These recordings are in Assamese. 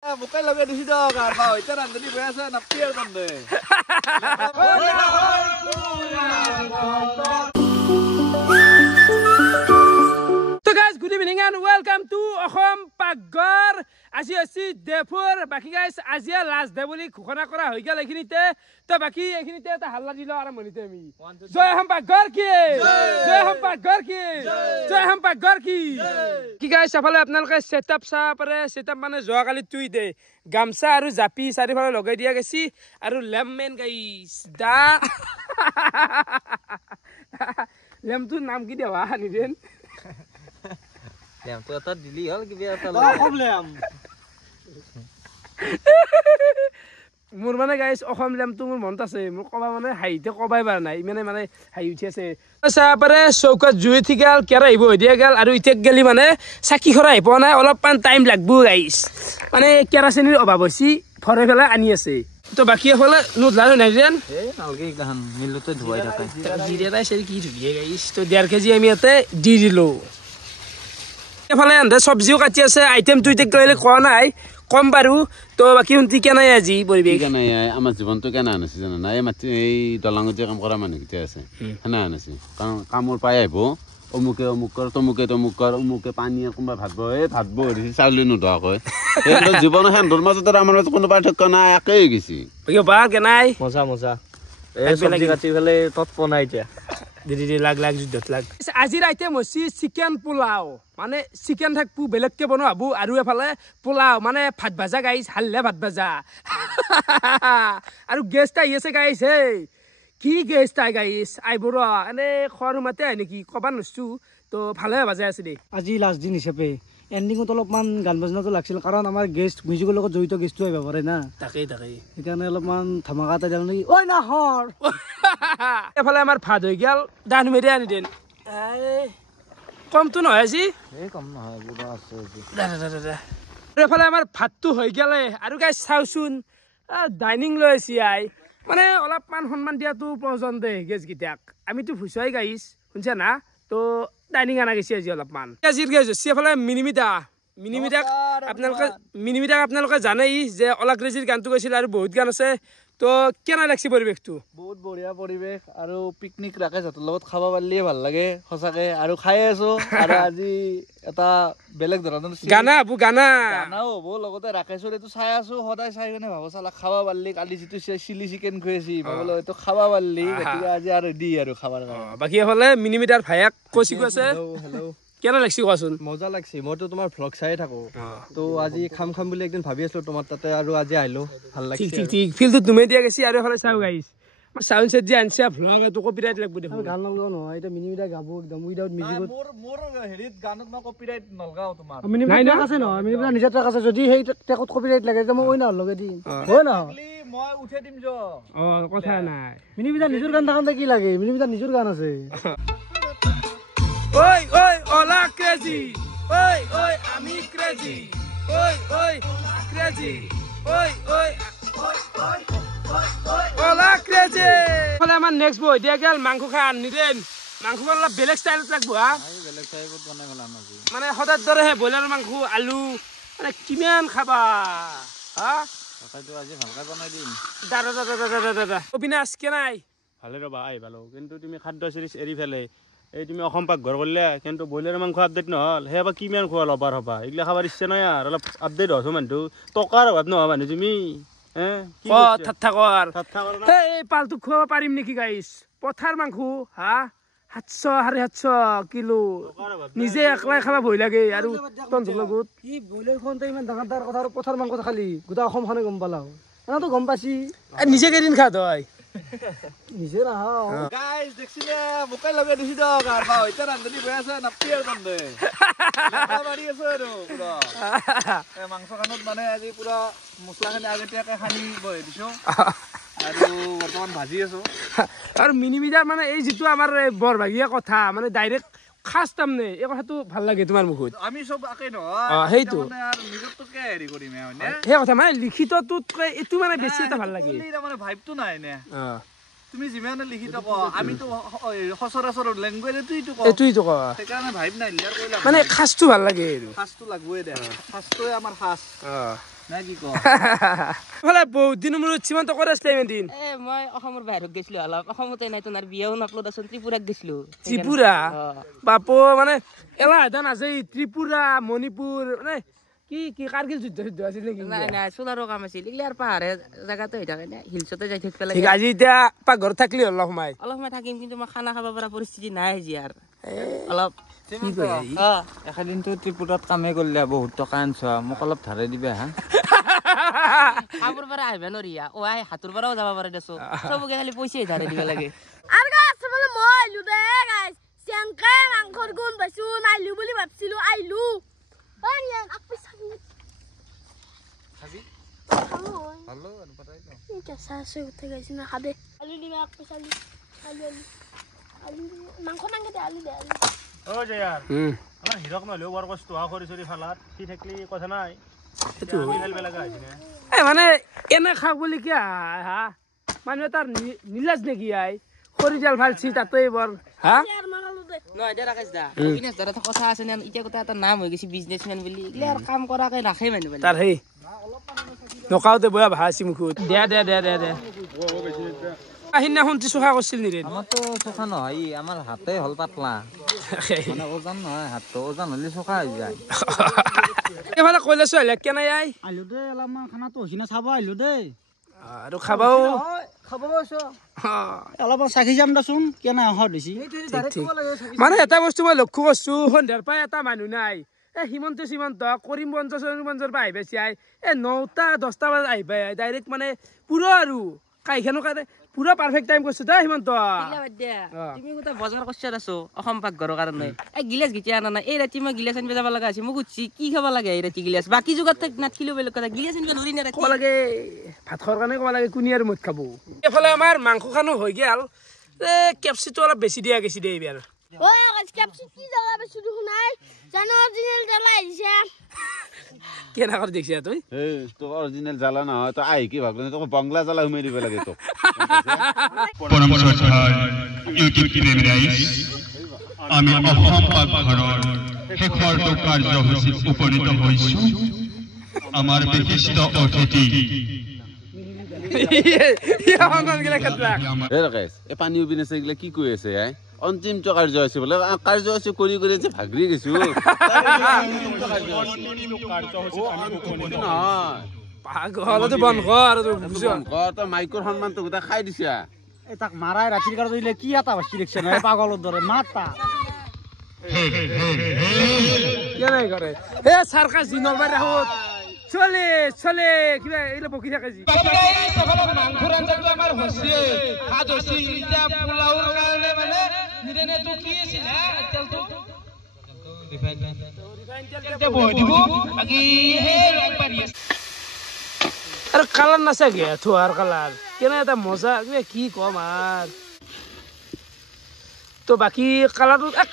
Bukan lagi di situ kan, mau itu nanti biasa napir kan deh. So guys, good evening and welcome to Ahom Paghar. আজি আছে দেপুৰ বাকি গাইস আজি লাষ্ট দে বুলি ঘোষণা কৰা হৈ গল এখিনিতে তো বাকি এখিনিতে এটা হাল্লা দিলো আৰম্ভণিতে আমি জয় আহোম পাঘৰ কি জয় আহোম পাঘৰ কি জয় আহোম পাঘৰ কি গাইস সফালে আপোনালোকে সেটআপ চা পাৰে সেটআপ মানে যোৱা কালি তুই দে গামছা আৰু জাপি চাৰিফালে লগাই দিয়া গৈছি আৰু লেমমেন গাইস দা লেমটোৰ নাম কি দেৱা নিদেন Yang tu atas dili hal kita atas. problem. Mur mana guys, Ahom lem tu mur monta se, mur koba mana hai te koba bar nai, mana hai uthi ase. Asa pare Shaukat jui thi gal, kera ibo dia gal, aru itek gali mana saki khora ipo na, olapan time lagbu guys. Mana kera seni obab hoisi, phore phela ani ase. To baki phela nut laro nai jen. Alge gahan milu to dhuai thake. Jiri ta seri ki dhuie guys. To 1.5 kg ami ate di dilo. এফালে আন্ধে সবজিও কাটি আছে আইটেম তুইতে কইলে কোৱা নাই কম বাৰু তো বাকি উন্তি কেনাই আজি পৰিবেশ কেনাই আমাৰ জীৱনটো কেনা আনছে জানা নাই মাটি এই দলাঙত যে কাম কৰা মানুহ কিটা আছে হেনা আনছে কাৰণ কামৰ পাই আহিব অমুকে অমুকৰ অমুকে পানী কোনবা ভাতব দিছে চাউলি নধোৱা কয় এই জীৱন হেন্দৰ মাজত আমাৰ কোনো পাৰ্থক্য নাই একেই গিছি কিয় বা কেনাই মজা এই সবজি কাটি ফেলে তত পনাই দিয়া দিদি লাগ যুদ্ধত লাগ আজিৰ আইটেম হৈছে চিকেন পোলাও মানে চিকেন থাকবো বেলেগকে বনাবো আৰু এফালে পোলাও মানে ভাত ভাজা গাইছ হাললে ভাত ভাজা আৰু গেষ্ট আহি আছে গাইছ হে কি গেষ্ট আই গাইছ আইবৰ এনে খোৱাৰ মতে আই নেকি কবা নছু তো ভালে বাজাই আছে দে আজি লাষ্ট দিন হিচাপে এন্ডিংত অলপমান গান বাজনাটো লাগছিল কাৰণ আমাৰ গেষ্ট মিউজিকৰ লগত জড়িত গেষ্টটো আহিব পাৰে না তাকেই সেইকাৰণে অলপমান ধমাকা এটা দিওঁ নেকি ঐ নাহৰ এফালে আমাৰ ভাত হৈ গেল দান মেৰি আনি দেন কমটো নহয় আজি এই কম নহয় বুঢ়া আছে দাদা এফালে আমাৰ ভাতটো হৈ গেলে আৰু গাইছ চাওচোন ডাইনিং লৈ আছি আই মানে অলপমান সন্মান দিয়াটো প্ৰয়োজন দে গেছকেইটাক আমিতো ভুচাই গাইছ শুনছা না তো ডাইনিং আনা গৈছে আজি অলপমান আজিৰ গেছ হৈছে এফালে মিনিমিটাক আপোনালোকে জানেই যে অলাগ্ৰেজিৰ গানটো গৈছিল আৰু বহুত গান আছে তো কেনে লাগছে পৰিৱেশটো বহুত বঢ়িয়া পৰিৱেশ আৰু পিকনিক ৰাকেশ হাতৰ লগত খাব পাৰিলে ভাল লাগে সঁচাকে আৰু খাই আছো আৰু আজি এটা বেলেগ ধৰণৰ গানা হ'ব লগতে ৰাকেশৰ এইটো চাই আছো সদায় চাই কিনে ভাবো চালা খাব পাৰিলি কালি যিটো চিলি চিকেন খুৱাইছি ভাবলো এইটো খাব পাৰিলি গতিকে আজি আৰু ৰেডি আৰু খাবৰ কাৰণে বাকী এফালে মিনিমিটাৰ ভায়াক কচিকো আছে হেল্ল কেনে লাগছে কোৱাচোন মজা লাগছে মইতো তোমাৰ ভ্লগ চাই থাকো তো আজি খাম বুলি একদিন ভাবি আছিলো তোমাৰ তাতে আৰু আজি আহিলো ভাল লাগিছে ঠিক ফিলটো তুমি দিয়া গৈছি আৰু এফালে চাও গাইছ সাউন্ড সেট যে আনছে ভ্লগ এটো কপিৰাইট লাগব দেখো গান নলগাও নহয় এটা মিনিমিটা গাবো একদম উইদাউট মিউজিকত মোৰ হেৰিত গানত মই কপিৰাইট নলগাও তোমাৰ মিনিমিটা আছে ন মিনিমিটা নিজে ট্ৰেক আছে যদি সেই ট্ৰেকত কপিৰাইট লাগে তেতিয়া মই ওই না লগে দিম হয় না মই উঠে দিম জ কথা নাই মিনিমিটা নিজৰ গান থাকতে কি লাগে মিনিমিটা নিজৰ গান আছে ওই ওলা ক্রেজি ওই আমি ক্রেজি ওই ক্রেজি ওই ওলা ক্রেজি ফলে আমার নেক্সট বই দিয়া গেল মাংস খান নিদেন মাংস অলপ বেলেগ স্টাইলত লাগবো হা বেলেগ টাইপত বনাই গলাম আজি মানে সদায় দৰে হে ব্ৰইলাৰ মাংস আলু মানে কিমান খাবা হা তকাইতো আজি ভালকৈ বনাই দিম দাদা অবিনাশ কেনাই ভালে ৰবা আই ভালো কিন্তু তুমি খাদ্য সিৰিজ এৰি ফেলে এই তুমি অসম পাকঘৰ কৰিলে কিন্তু ব্ৰইলাৰ মাংস আপডেট নহ'ল সেয়া কিমান খোৱা লবাৰ হবা এইগিলা খাবাৰ ইচ্ছা নাই আৰু অলপ আপডেট হৈছো মানুহ টকাৰ অভাৱ নহয় মানুহ তুমি এই পালটো খুৱাব পাৰিম নেকি গাইছ পথাৰ মাংস হা 700-750 কিলো নিজে একলাই খাবা ভয় লাগে আৰু তন্তৰ লগত কি ব্ৰইলাৰ খনতে ইমান ডাঙৰ কথা আৰু পথাৰ মাংস খালি গোটা অসমখনে গম পালাও এনাতো গম পাছি নিজে কেইদিন খা তই নিজে নাহাও গাইস দেখছিলে বুকাই লগে দিছি দ গাৰ পাও এটা ৰান্ধনি বেয়াছে নাপিয়াৰ বন্ধে লাগা মাৰি আছে আৰু পুৰা মাংস খানত মানে আজি পুৰা মছলাখানি আগতীয়াকৈ খানি বহে দিছো আৰু বৰ্তমান ভাজি আছো আৰু মিনিমিটাৰ মানে এই যিটো আমাৰ বৰভাগীয়া কথা মানে ডাইৰেক্ট খাস তামনে এই কথাটো ভাল লাগে তোমাৰ মুখত আমি সব আকে নহয় সেইটো মানে আৰু নিজৰটোকে হেৰি কৰিম মানে সেই কথা মানে লিখিতটোতকৈ এইটো মানে বেছি এটা ভাল লাগে মানে ভাইবটো নাই নে তুমি যিমানে লিখিত ক আমিতো সচৰাচৰ ল্যাঙ্গুৱেজ এইটো ক সেইকাৰণে ভাইব নাই লিয়াৰ কইলা মানে খাসটো ভাল লাগে খাসটো লাগবই দে খাসটোই আমাৰ খাস না কি কয় ফালে বহুত দিন মূৰত সীমান্ত কৰে আছিলে ইমান দিন মই অসমৰ বাহিৰত গৈছিলো অলপ অসমতে নাই তোমাৰ বিয়াও নকলো দাচোন ত্ৰিপুৰাত গৈছিলো ত্ৰিপুৰা বাপো মানে এলা এটা নাছে ত্ৰিপুৰা মণিপুৰ মানে কি কি কাৰ্গিল যুদ্ধ আছিল নেকি নাই নাই সোলাৰৰ কাম আছিল এইগিলাৰ পাহাৰে জেগাতে হৈ থাকে হিলছতে যাই থাকিব লাগে ঠিক আজি এতিয়া পাকঘৰত থাকলি অলপ সময় অলপ সময় থাকিম কিন্তু মই খানা খাব পৰা পৰিস্থিতি নাই আজি আৰু অলপ এদিনটো ত্ৰিপুৰাত কামে কৰিলে বহুত টকা আনছ মোক অলপ ধাৰে দিবা হা কামৰ পৰা আহিব নোৱাৰি হাতৰ পৰাও যাব পাৰে দেচোন চবকে খালি পইচাই ধাৰে দিব লাগে আৰু গাছ বলে মই আইলো দে গাইছ চেংকে মাংসৰ গুণ পাইছো নাইলো বুলি ভাবছিলো আইলো আনিয়ান আপি খাবি ভালো আৰু পতাই ন এটা সাসে উঠে গেছে না খাবে আলু দিবা আপি চালি আলু আলু মাংস নাংকে দে আলু ও জয়ার আমার হিরক নলেও বৰ কষ্ট কৰি চৰি ফালাত সি থাকলি কথা নাই সেইটো খেলব লগা হৈছে না এই মানে এনে খাওক বুলি কি হা মানুহে তাৰ নীলাজ নেকি আই খৰি জাল ভালছি তাতে বৰ হা আৰ মাগালু দে নহয় দে ৰাকেশ দা বিজনেছ ধৰা কথা আছে না এতিয়া কথা এটা নাম হৈ গৈছে বিজনেছমেন বুলি এইগিলাৰ কাম কৰাকে ৰাখে মানুহ তাৰ সেই নকাওতে বয়া ভাছি মুখত দে দে দে দে দে আহিনা শুনছি চোখা কৰিছিল নিৰে আমাৰতো চোখা নহয় আমাৰ হাতে হল পাতলা মানে ওজন নহয় হাতটো ওজন হলে চোখা হৈ যায় এইফালে কইলা ছোৱালী কেনে আই আহিলো দেই অলপমান খানাটো হৈছে না চাব আহিলো দেই আৰু খাবাও খাব অলপমান চাখি যাম দেচোন কেনে সদ হৈছে মানে এটা বস্তু মই লক্ষ্য কৰিছো সন্ধিয়াৰ পৰা এটা মানুহ নাই হিমন্ত কৰিম পঞ্চৰ পৰা আহিব চাই 9টা 10টা বজাত আহিব ডাইৰেক্ট মানে পুৰা আৰু কাইখানো কাৰণে পুৰা পাৰফেক্ট টাইম কৰিছো দে হিমন্ত তুমি গোটেই বজাৰ কৰিছা আছো অসম পাকঘৰৰ কাৰণে এই গিলাচ গিতিয়া আনা নাই এই ৰাতি মই গিলাচ আনিব যাব লগা আছে মোক সুধছি কি খাব লাগে এই ৰাতি গিলাচ বাকী যুগত নাথিলেও বেলেগ কথা গিলাচ আনিব ধৰি না ক'ব লাগে ভাত খোৱাৰ কাৰণে ক'ব লাগে কোনে আৰু মদ খাব এইফালে আমাৰ মাংস খানো হৈ গেল কেপচিটো অলপ বেছি দিয়া গৈছে দে এইবাৰ ও গাইছ ক্যাপসি কি জ্বালা বেছি দেখো নাই জানো অৰিজিনাল জ্বালা আইছে কেনা কৰি দেখিছা তুই এই তোৰ অৰিজিনেল জ্বালা নহয় তই আহি কি ভাবলি তোক বংলা জ্বালা সোমাই দিব লাগে তোক পৰম শ্ৰদ্ধাৰ ইউটিউব প্ৰেমী ৰাইজ আমি অসম পাকঘৰৰ শেষৰটো কাৰ্যসূচীত উপনীত হৈছোঁ আমাৰ বিশিষ্ট অতিথি ৰাকেশ এই পানী উবিন আছে এইগিলা কি কৈ আছে আই অন্তিমটো কাৰ্য আছে বোলে কাৰ্যসূচী কৰি কৰি যে ভাগৰি গৈছো পাগলটো বন্ধ কৰ তই মাইকৰ সন্মানটো গোটেই খাই দিছা এই তাক মাৰাই ৰাতিৰ কাৰণে দিলে কি এটা বাচি দেখছে নহয় পাগলৰ দৰে মাতা কেনে কৰে এ চাৰ্কাছ দি নলবাৰী ৰাখোত চলে চলে কিবা এইলে বকি থাকে যি মাংসৰ আঞ্জাটো আমাৰ হৈছে ভাত হৈছে এতিয়া পোলাওৰ কাৰণে মানে নিৰেনে তো কি আছিল তেলটো ৰিফাইন তেল বৈ দিব বাকি হে একবাৰ আৰু কালাৰ নাচাগে থোৱাৰ কালাৰ কেনে এটা মজা কি কম আৰ তো বাকি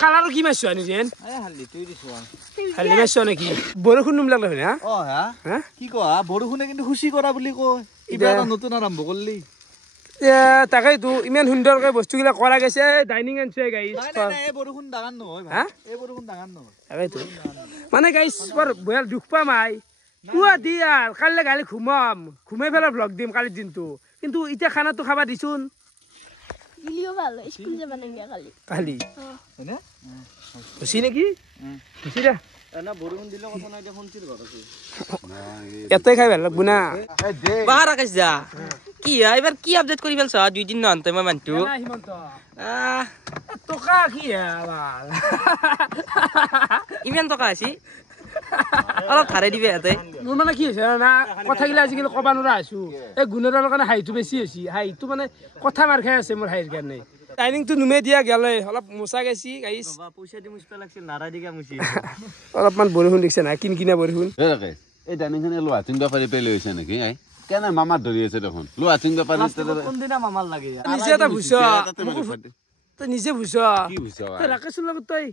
কালাৰ কি মাছ আনি যেন হালদি তুই দিছো হালদি মাছ নেকি বৰষুণ নুমলাক হয় না হা কি কোৱা বৰষুণে কিন্তু খুশি কৰা বুলি কয় কিবা এটা নতুন আৰম্ভ কৰলি তাকেইতো ইমান সুন্দৰকৈ বস্তুগিলা কৰা গৈছে ডাইনিং আনছে গাইছ এই বৰষুণ ডাঙৰ নহয় হা এই বৰষুণ ডাঙৰ নহয় তাকেইতো মানে গাইছ বৰ বয়াল দুখ পাম আই পুৱা দি আৰ কাইলৈ গালি ঘুমাই পেলাই ব্লগ দিম কালিৰ দিনটো কিন্তু এতিয়া খানাটো খাবা দিছোন গিলিও ভালো স্কুল যাবা নাগে কালি কালি হয়নে খুচি নেকি খুচি দে এনা বৰষুণ দিলে কথা নাই দেখোন চিৰ ঘৰ আছে এতে খাই ভাল লাগব না বাহ ৰাকেশ দা কি এবাৰ কি আপডেট কৰি পেলছ 2 দিন নহতে মই মানটো টকা কি আবাৰ ইমান টকা আছে অলপ ধাৰে দিবে ইয়াতে মোৰ মানে কি হৈছে না কথাগিলা আজিকালি ক'ব নোৱাৰা আছো এই গুণৰৰ কাৰণে হাইটো বেছি হৈছে হাইটো মানে কথা মাৰ খাই আছে মোৰ হাইৰ কাৰণে ডাইনিংটো নুমে দিয়া গেলে অলপ মোচা গেছি গাইছ পইচা দি মুচবা লাগছিল নাৰা দিগা মুচি অলপমান বৰষুণ দিছে না কিনকিনা বৰষুণ ৰাকেশ এই ডাইনিংখন লোৱা চিং বেপাৰী পে লৈ হৈছে নেকি আই কেনে মামাৰ ধৰি আছে দেখোন লোৱা চিং বেপাৰী কোনদিনা মামাৰ লাগে নিজে এটা ভুছ তই নিজে ভুছ কি ভুছ ৰাকেশৰ লগত তই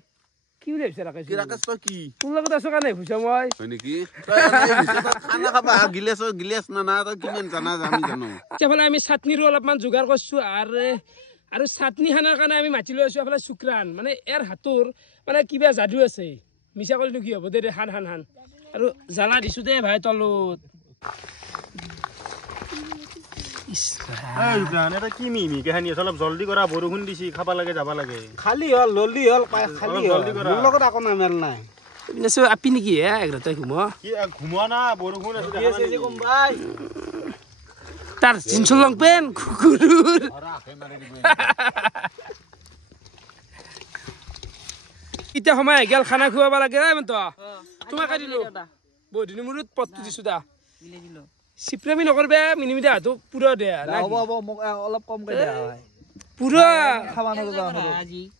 কি বুলি ভাবিছ ৰাকেশ ৰাকেশ তই কি তোৰ লগত আছো কাৰণে ভুছ মই হয় নেকি খানা খাবা গিলাচ না তই কিমান জানা আমি জানো এফালে আমি চাটনিৰো অলপমান যোগাৰ কৰিছো আৰু চাটনি খানাৰ কাৰণে আমি মাতি লৈ আছো এফালে শুক্ৰান মানে ইয়াৰ হাতৰ মানে কিবা যাদু আছে মিছা কৰিনো কি হ'ব দে হান আৰু জ্বালা দিছো দে ভাই তলত এটা কি মিমিকে হানি আছে অলপ জলদি কৰা বৰষুণ দিছি খাবা লাগে যাবা লাগে খালি হল জলদি হল খালি জলদি কৰা মোৰ লগত আকৌ নামেল নাই বিনাছো আপি নেকি হে এগ্ৰতে ঘুমো কি ঘুমোৱা না বৰষুণ আছে দেখা নাই কম ভাই তাৰ জিন্স লং পেন কুকুৰৰ ইটা সময় গেল খানা খুৱাব লাগে মন্ত তোমাক দিলো বহুত দিন মূৰত পটটো দিছো দা চিপ্ৰেমি নকৰবে মিনিমিটা হাতো পুৰা দে হ'ব হ'ব মোক অলপ কমকৈ দিয়া হয় পুৰা খাবা নযাওঁ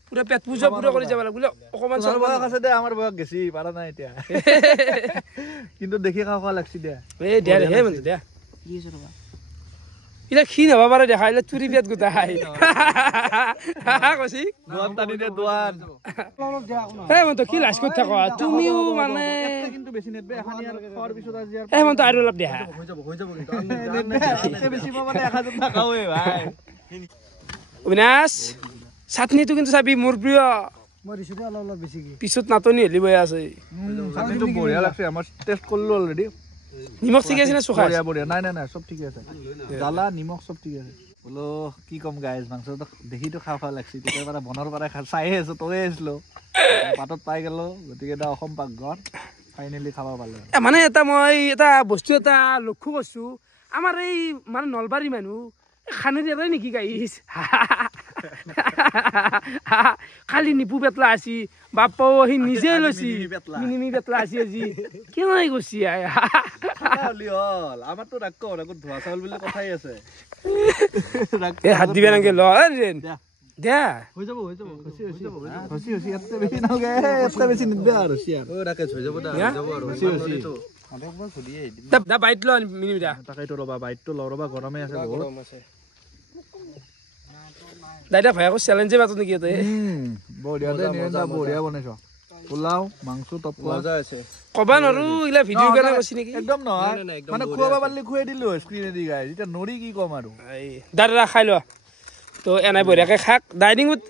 পুৰা পেট পূজা পুৰা কৰি যাব লাগে অকমান আমাৰ বয়স আছে দে আমাৰ বয়স গেছি পাৰা নাই এতিয়া কিন্তু দেখি খাওঁ লাগছি দে এই দিয়া হে মন্ত দিয়া ইলা খি নাবা পাৰে দেখা ইলা চুৰি পেট গোটা খাই কৈছি দুৱান টানি দে দুৱান এই মন্ত কি লাজ কৰি থাক তুমিও মানে কিন্তু বেছি নেট বে হানি আৰু খৰ পিছত আজি আৰু এই মন্ত আৰু অলপ দেখা হৈ যাব কিন্তু আমি বেছি পাবা দে 1000 টাকাৱে ভাই অবিনাশ চাটনিটো কিন্তু চাবি মোৰ প্ৰিয় মই দিছো অলপ বেছি কি পিছত নাটনি হেলি বৈ আছে চাটনিটো বঢ়িয়া লাগছে আমাৰ টেষ্ট কৰিলো অলৰেডি নিমখ ঠিক আছে না চোখা বঢ়িয়া বঢ়িয়া নাই নাই নাই সব ঠিক আছে জ্বালা নিমখ সব ঠিক আছে বোলো কি কম গাইজ মাংসটো দেখিতো খাওঁ খাওঁ লাগছি তেতিয়া পৰা বনৰ পৰা চাইহে আছো তয়ে আছিলো পাতত পাই গেলো গতিকে এটা অসম পাকঘৰ ফাইনেলি খাব পালে মানে এটা মই এটা বস্তু এটা লক্ষ্য কৰিছো আমাৰ এই মানে নলবাৰী মানুহ খানেৰি এটাই নেকি গাইছ খালি নিপু পেটলা আছি বাপ্পাও সি নিজে লৈছি মিনিমি পেটলা আছি আজি কেনেকৈ গৈছি হল আমাৰতো ৰাগ ধোৱা চাউল বুলি কথাই আছে হাত দিবে নাকি ল দে হৈ যাব হচি এতে বেছি নাগে এতে বেছি নিদবে আৰু চিয়াৰ ও ৰাকেশ হৈ যাব দা হচি দা বাইট ল মিনিমিটা তাকেইতো ৰবা বাইটটো ল ৰবা গৰমে আছে বহুত দাইটা ভাই আকৌ চ্যালেঞ্জে বাত নেকি এতে বঢ়িয়া দে নিৰঞ্জা বঢ়িয়া বনাইছ পোলাও মাংস টপ মজা আছে কবা নৰো ইলা ভিডিও কাৰণে কৈছি নেকি একদম নহয় মানে খুৱাবা পাৰলি খুৱাই দিলো স্ক্ৰিনে দি গাইজ এতিয়া নৰি কি কম আৰু দাদা খাই ল তো এনাই বঢ়িয়াকে খাক ডাইনিঙত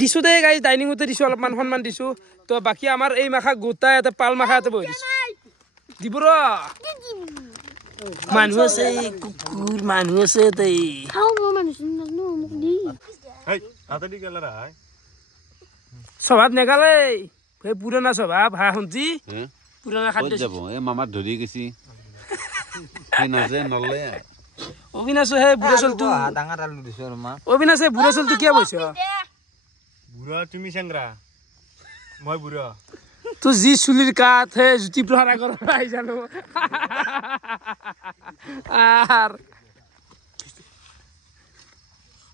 দিছো দে গাইজ ডাইনিঙতে দিছো অলপমান সন্মান দিছো তো বাকী আমাৰ এই মাখা গোটা ইয়াতে পাল মাখা ইয়াতে বহি দিছো দিব ৰ মানুহ আছে কুকুৰ মানুহ আছে তই খাওঁ মই মানুহ মোক দি হেই হাতে দি গেলা ৰা স্বভাৱ নেগালে এই পুৰণা স্বভাৱ হা শুনছি পুৰণা খাদ্য যাব এই মামাৰ ধৰি গৈছি নাজে নলে অবিনাশ হে বুঢ়া চলটো ডাঙৰ আলু দিছো আৰু মা অবিনাশ হে বুঢ়া চলটো কিয় বৈছ বুঢ়া তুমি চেংৰা মই বুঢ়া তোৰ যি চুলিৰ কাঠ হে জুতি প্ৰহাৰা কৰ আই জানো আৰ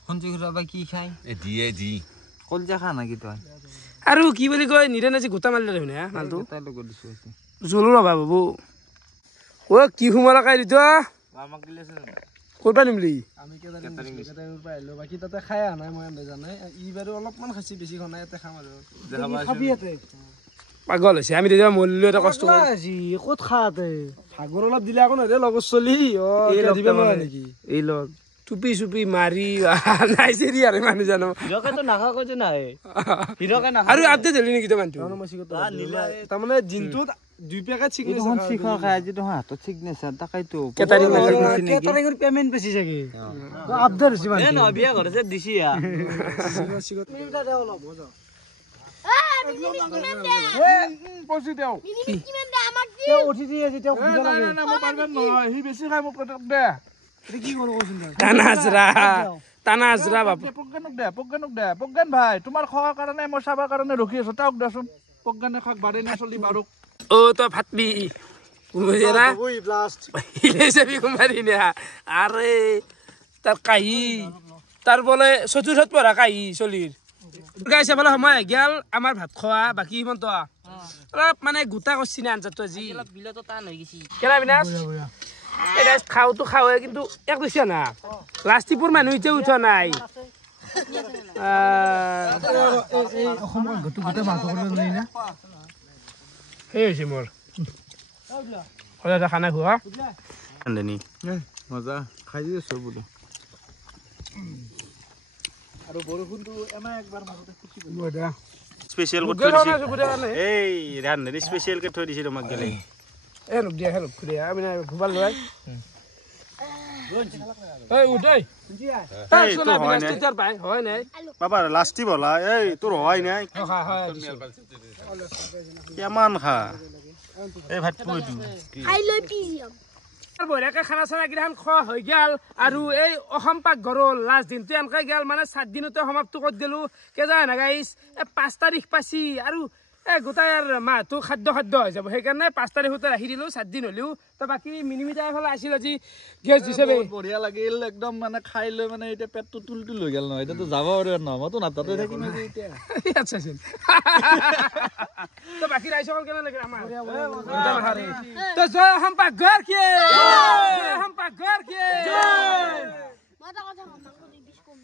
হন্তি ৰবা কি খাই এ দিয়ে দি কলজা খা নাকি তই আৰু কি বুলি কয় নিৰেন আজি গোটা মাৰিলে দেখোন হা মালটো তাই লগত দিছো জলো ৰবা বাবু ও কি হুমৰা কাই দিত আমাক দিলেছ কইবা নিমলি আমি কেটাৰিং পৰা আহিলো বাকি তাতে খাই আনাই মই নাজানাই ইবাৰো অলপমান খাসি বেছি খনাই এতে খাম আৰু খাবি এতে পাগল হৈছে আমি তেতিয়া মল্লো এটা কষ্ট কৰি আজি ক'ত খাতে ভাগৰ অলপ দিলে আকৌ নৰে লগত চলি অ দিবে নহয় নেকি এই লগ টুপি চুপি মাৰি নাই চেৰি আৰু মানুহ জানো হিৰকে তো নাখা কই যে নাই হিৰকে নাখা আৰু আপডেট হলি নেকি তো মানুহটো তাৰমানে জিনটোত দুই পেকেট সিগনেচাৰ শিখৰ খাই আজি তো হাতত সিগনেচাৰ তাকাইতো কেটাৰিঙৰ পেমেন্ট বেছি জাগে আপডেট হৈছে মানে ন বিয়া ঘৰতে দিছি আ মিনিটা দে অলপ হৈ যাও পছি দেও কিমান দে আমাক দি তে উঠি দি আছে তে খুদা লাগে না মই পাৰবেন নহয় হি বেছি খাই মোক দে তে কি কৰো কৈছিল তানাজৰা বাপ পগগান ভাই তোমাৰ খোৱাৰ কাৰণে মই চাবৰ কাৰণে ৰখি আছো তাওক দেচোন পগগানে খাক বাৰে না চলি বাৰো ও তো ভাতবি বুঝেনা ওই ব্লাস্ট ইলেছে বি কুমারী না আরে তার কাহি তার বলে চতুর্থত পড়া কাহি চলির গাইছে বলে সময় গেল আমার ভাত খোৱা বাকি ইমান তো অলপ মানে গোটা করছি না আনজাত আজি অলপ বিলতো টান হৈ গেছি কেনা বিনাশ এই গাইছ খাওতো খাওয়ে কিন্তু এক দিছে না লাস্টিপুর মানুহ ইতে উঠা নাই অসমৰ গটু গটে মাংস কৰিব নাই না সেই হৈছে মোৰ হলে খানা খোৱা আন্দেনি মজা খাই দিছো বুলো আৰু বৰষুণটো এনা একবাৰ মাজতে খুচি স্পেশাল গুগল কৰি না সুবিধা নাই এই ৰান্ধনি স্পেশাল কে থৈ দিছে তোমাক গেলে হেল্প দিয়া হেল্প খুলি আমি ঘুবাল লয় এই উঠাই এই তোৰ হয় নাই হয় নাই বাবা লাষ্টি বলা এই তোৰ হয় নাই কিমান খা এই ভাত পুইটো খাই লৈ পিয়াম বঢ়িয়াকে খানা চানা গিলাখান খোৱা হৈ গেল আৰু এই অসম পাকঘৰৰ লাষ্ট দিনটো এনেকৈ গেল মানে 7 দিনতে সমাপ্ত কৰি গেলো কে জানা গাইছ 5 তাৰিখ পাছি আৰু গোটাই আৰু মাহটো খাদ্য হৈ যাব সেইকাৰণে 5 তাৰিখতে ৰাখি দিলোঁ 7 দিন হ'লেও তো বাকী মিনিমিটাৰ এফালে আছিল আজি গেছ দিছে বঢ়িয়া লাগিল একদম মানে খাই লৈ মানে এতিয়া পেটটো তুল হৈ গেল নহয় এতিয়াতো যাব আৰু নহ'বতো নাতাতে থাকিম এতিয়া আচ্ছা তো বাকী ৰাইজসকল কেনে লাগিল আমাৰ তো জয় অসম পাকঘৰ কি জয় অসম পাকঘৰ কি মই এটা কথা কম মাংস 20 কম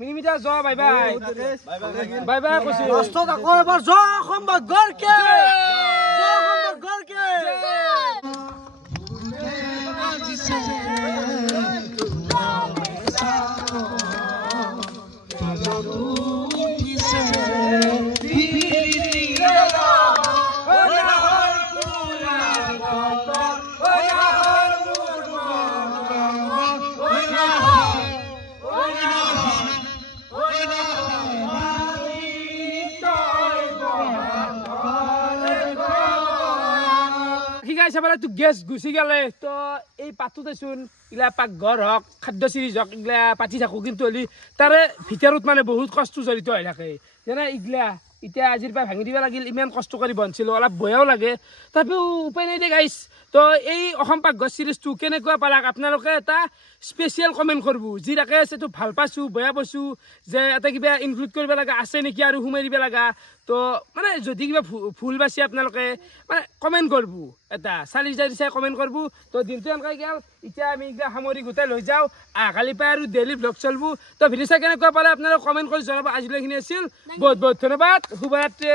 মিনিমিটাৰ যোৱা বাই বাই বাই বাই কৈছো লাষ্টত আকৌ এবাৰ জয় অসম পাকঘৰ কি জয় অসম পাকঘৰ কি তো গেছ গুচি গেলে তো এই পাতোতে চোন ইগলা পাকঘৰ হওক খাদ্য চিৰিজ হওক ইগলা পাতি থাকোঁ কিন্তু হ'লে তাৰে ভিতৰত মানে বহুত কষ্ট জড়িত হৈ থাকে যেনে ইগলা এতিয়া আজিৰ পৰা ভাঙি দিব লাগিল ইমান কষ্ট কৰি বনছিলোঁ অলপ বয়াও লাগে তথাপিও উপায় নাই দে গাইছ তো এই অসম পাকঘৰ চিৰিজটো কেনেকুৱা পালাক আপোনালোকে এটা স্পেচিয়েল কমেণ্ট কৰিব যি তাকে আছে তো ভাল পাইছোঁ বেয়া পাইছোঁ যে এটা কিবা ইনক্লুড কৰিব লগা আছে নেকি আৰু সোমাই দিব লগা তো মানে যদি কিবা ভুল বাছি আপোনালোকে মানে কমেণ্ট কৰিব এটা 40,000 চাই কমেণ্ট কৰিব তো দিনটো এনেকৈ গেল এতিয়া আমি এইগিলা সামৰি গোটাই লৈ যাওঁ কালিৰ পৰা আৰু ডেইলি ব্লগ চলিব তো ভিডিঅ' চাই কেনেকুৱা পালে আপোনালোকে কমেণ্ট কৰি জনাব আজিলৈখিনি আছিল বহুত বহুত ধন্যবাদ শুভৰাত্ৰি